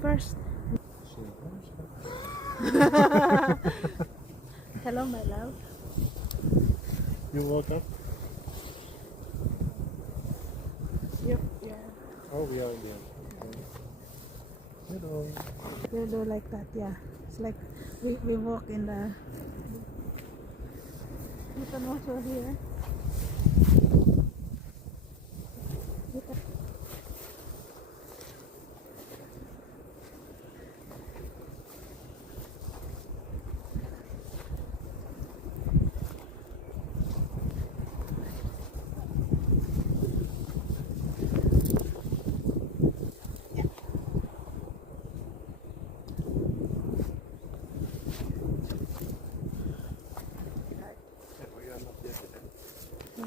first. Hello, my love. You woke up? Yep, yeah. Oh, we are here. Okay. Hello. You do like that, yeah. It's like we walk in the. You can also hear. You can, We are not yet there. yeah.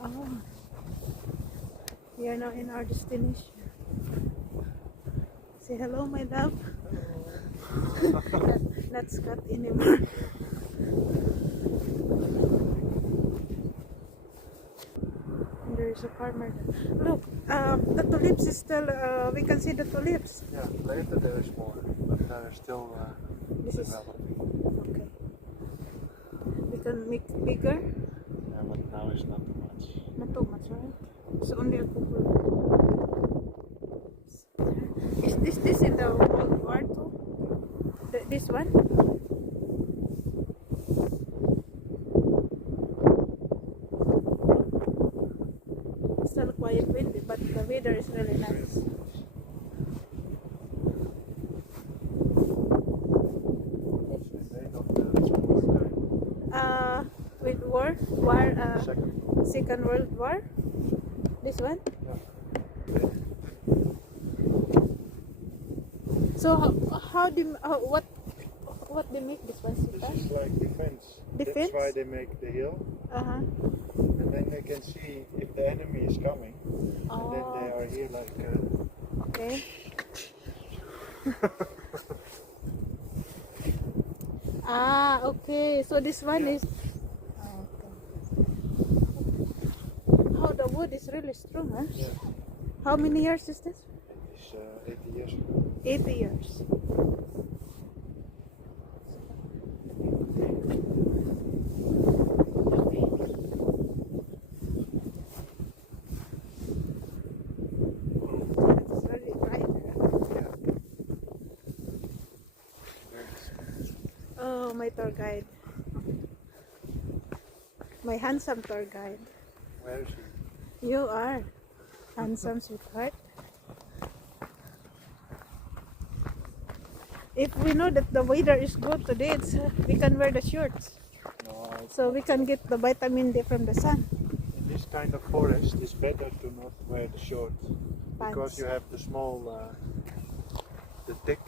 Oh, we are now in our destination. Say hello, my love. Not Scott anymore. And there is a farmer. Look, the tulips is still. We can see the tulips. Yeah, later there is more, but there is still This is developing. okay. We can make bigger. Yeah, but now it's not too much. Not too much, right? It's only a couple. Is this in the World War II? This one? It's still quite windy, but the weather is really nice. The date of the With war, second. Second World War. This one. Yeah. So how do what they make this one? This is like defense. Defense? That's why they make the hill, and then they can see if the enemy is coming, and then they Oh, are here like. okay. Okay. So this one Yeah. is. Okay. How the wood is really strong, huh? Yeah. How many years is this? It's 80 years ago. 80 years. It's very bright. Yeah. Oh, my tour guide. My handsome tour guide. Where is he? You are handsome, sweetheart. If we know that the weather is good today, we can wear the shorts. No, So we can get the vitamin D from the sun. in this kind of forest, it's better to not wear the shorts because Pants. you have the small, the thick.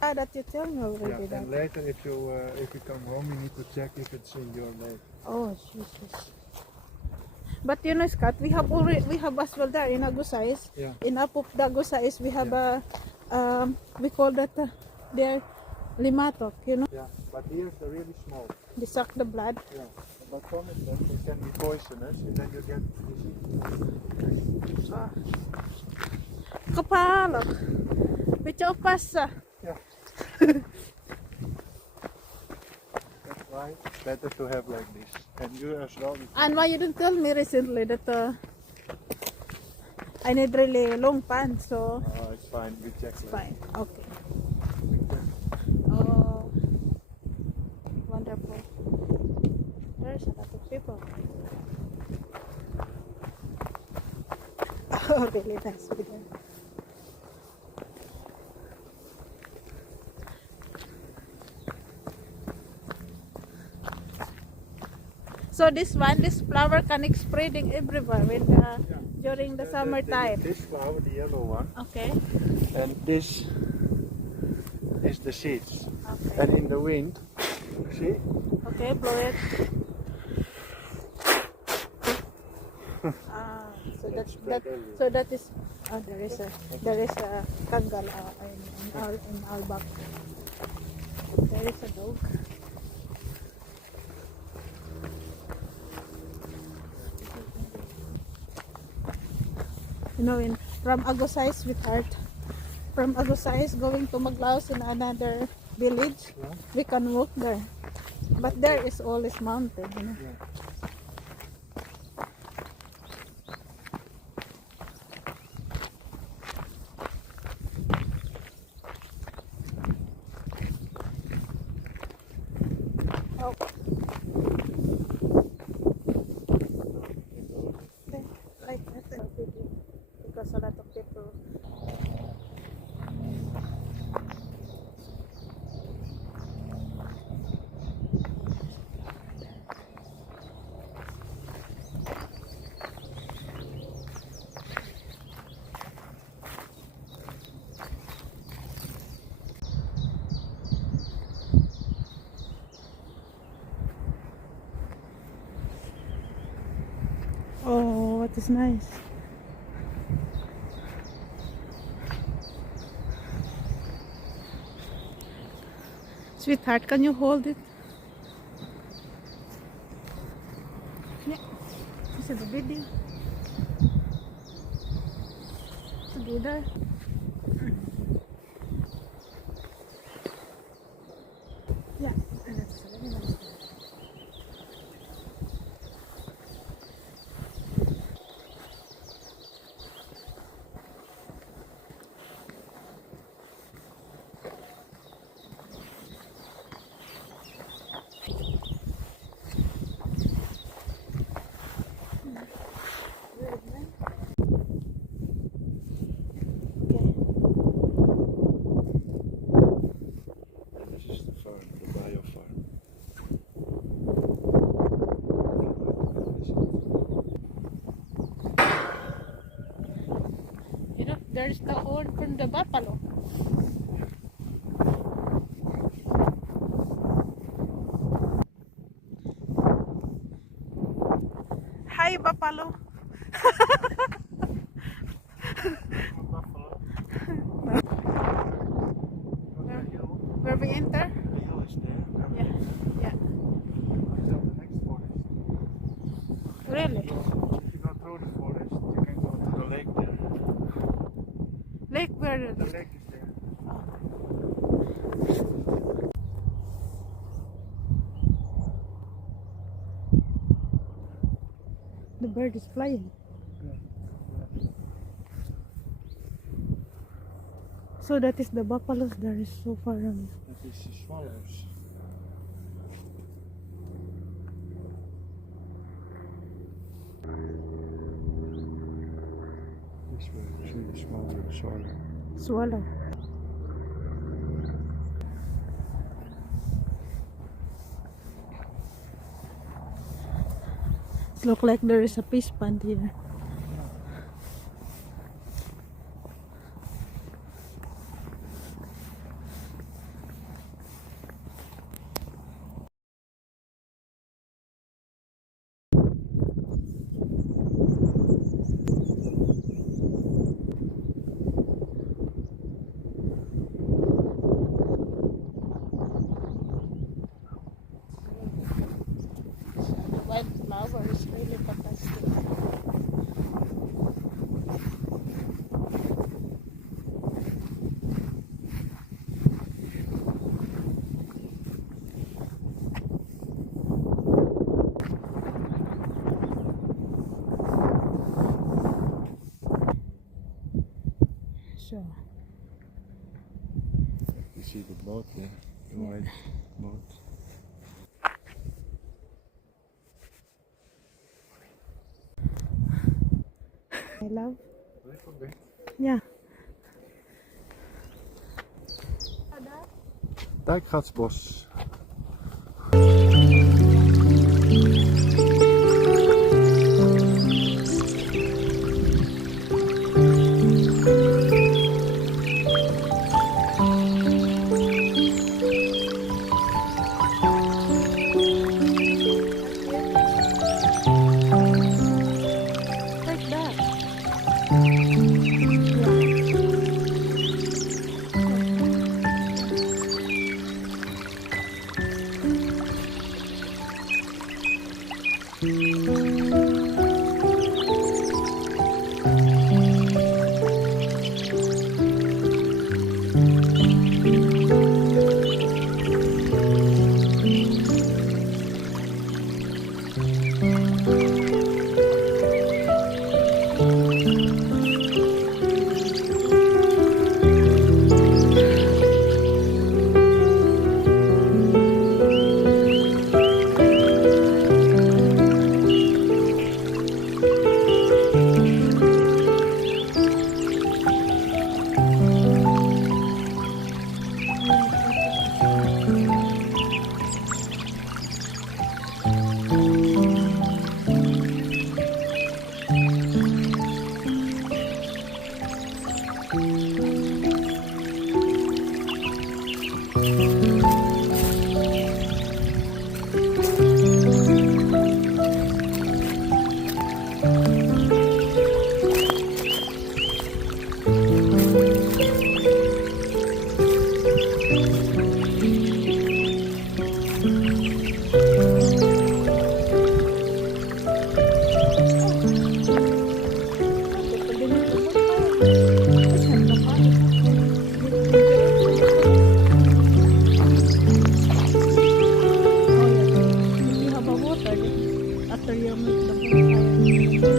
That you tell me already. Yeah. And later, if you come home, you need to check if it's in your leg. Oh, Jesus. But you know, Scott, we have as well there in Agusais. Yeah. In Apop the Agusais, we have we call that their limatok, you know. Yeah. But here's the really small. They suck the blood. Yeah. But from it, then it can be poisonous, and then you get disease. Ah. Kapalo. Picho pasa. Yeah. That's why it's better to have like this. And you as well. And why you didn't tell me recently that I need really long pants, so Oh, it's fine. We check it's later. fine. Okay. Oh, wonderful. There's a lot of people. Really nice video. So this flower can spreading everywhere during the summertime. This flower, the yellow one, Okay. and this is the seeds. Okay. And in the wind, see? Okay, blow it. Ah, so that is there is a kangal in our back. There is a dog. You know, from Agusay, sweetheart, from Agusay going to Maglaos in another village, Yeah. we can walk there. But there is always mountain, you know. Yeah. Oh. Like that, because a lot of people. Oh, what is nice. Sweetheart, can you hold it? Yeah. This is a video. Together. Yeah. That's very nice. This is the farm, the bio farm. You know, there's the horn from the buffalo. Hi, buffalo. Where we enter? The hill is there. Yeah. Yeah. It's on the next forest. Really? If you go through the forest, you can go to the lake there. Lake where? The lake is there. The bird is flying. So that is the buffaloes. There is so far on. That is the swallows. This way, see the swallow. Swallow. It looks like there is a fish pond here. The wildflower is really fantastic. So, You see the boat there, the white boat. I love. Where? a bit. Yeah. Dijkgatsbos. Like that. Yeah. After you make the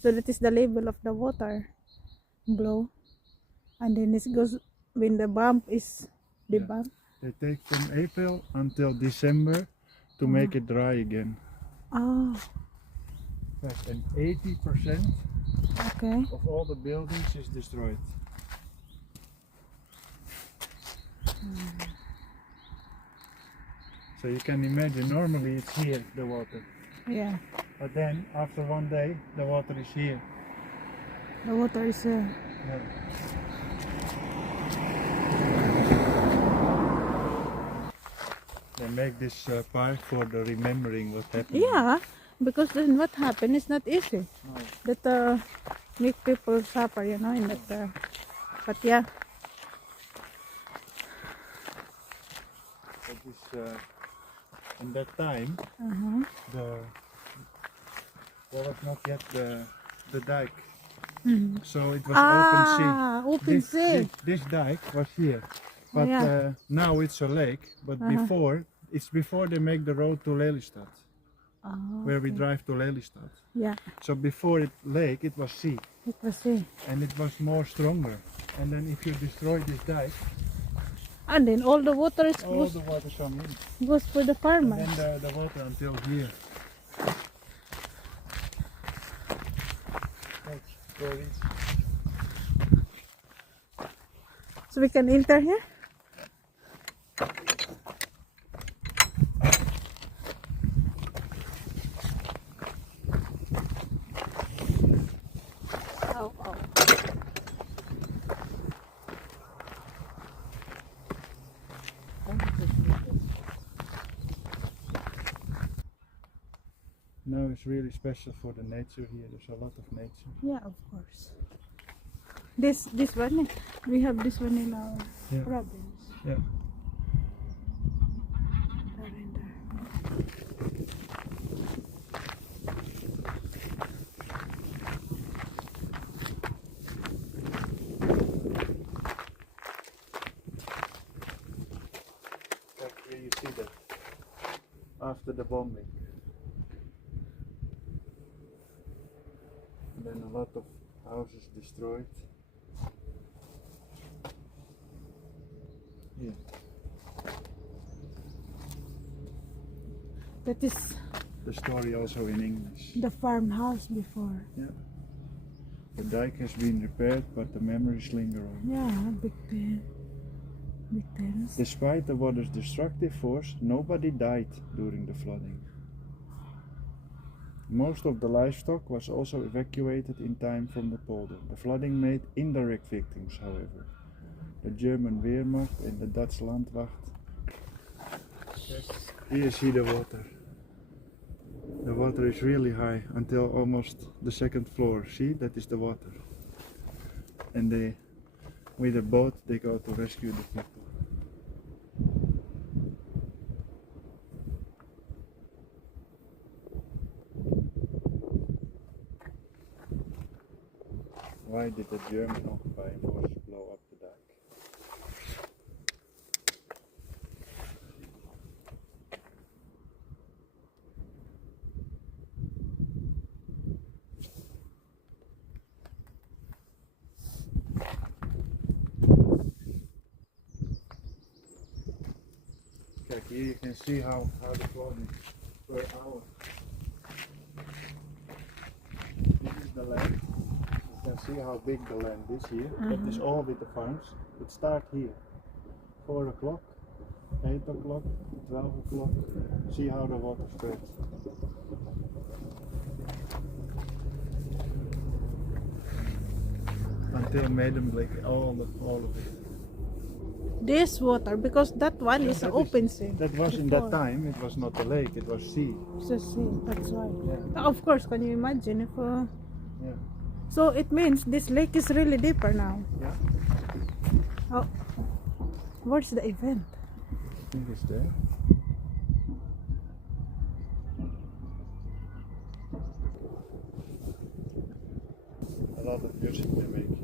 so that is the level of the water below, and then it goes when the bump is the Yeah. bump. They take from April until December to make it dry again. Oh, And 80% okay. of all the buildings is destroyed. So you can imagine, normally it's here, the water. Yeah, But then, after one day, the water is here. the water is Yeah. They make this park for the remembering what happened. yeah, because then what happened is not easy. No. That make people suffer, in that. But yeah, That is, in that time, there was not yet the dike. So it was open sea. Open sea. This dike was here, but Yeah. now it's a lake. But it's before they make the road to Lelystad, where we drive to Lelystad. Yeah, So before it lake, it was sea, it was sea. and it was more stronger. And then if you destroy this dike, And then all the water all the water come in, goes for the and farmers. then the water until here. That's very So we can enter here? Oh, oh. Now it's really special for the nature here. There's a lot of nature. Yeah, of course. This one, we have this one in our province. Yeah. Lavender. That's where you see that after the bombing. And then a lot of houses destroyed. Here. That is The story also in English. the farmhouse before. The dike has been repaired, but the memories linger on. Yeah, big pen. Big pens. Despite the water's destructive force, nobody died during the flooding. Most of the livestock was also evacuated in time from the polder. The flooding made indirect victims, however. The German Wehrmacht and the Dutch Landwacht. Here you see the water. The water is really high until almost the second floor. See, that is the water. And they, with a boat, they go to rescue the people. Why did the German occupying forces blow up the dike? Kijk, here you can see how the flooding per hour. This is the land. You can see how big the land is here. That is all with the farms. It starts here. 4 o'clock, 8 o'clock, 12 o'clock. See how the water spreads. Until Medemblik, all of it. This water, because that one Yeah, is that open sea. That was in that time, it was not a lake, it was sea. It's a sea, that's why. Yeah. Of course, can you imagine if... Yeah. So it means this lake is really deeper now. Yeah. Oh, where's the event? I think it's there. A lot of music they make.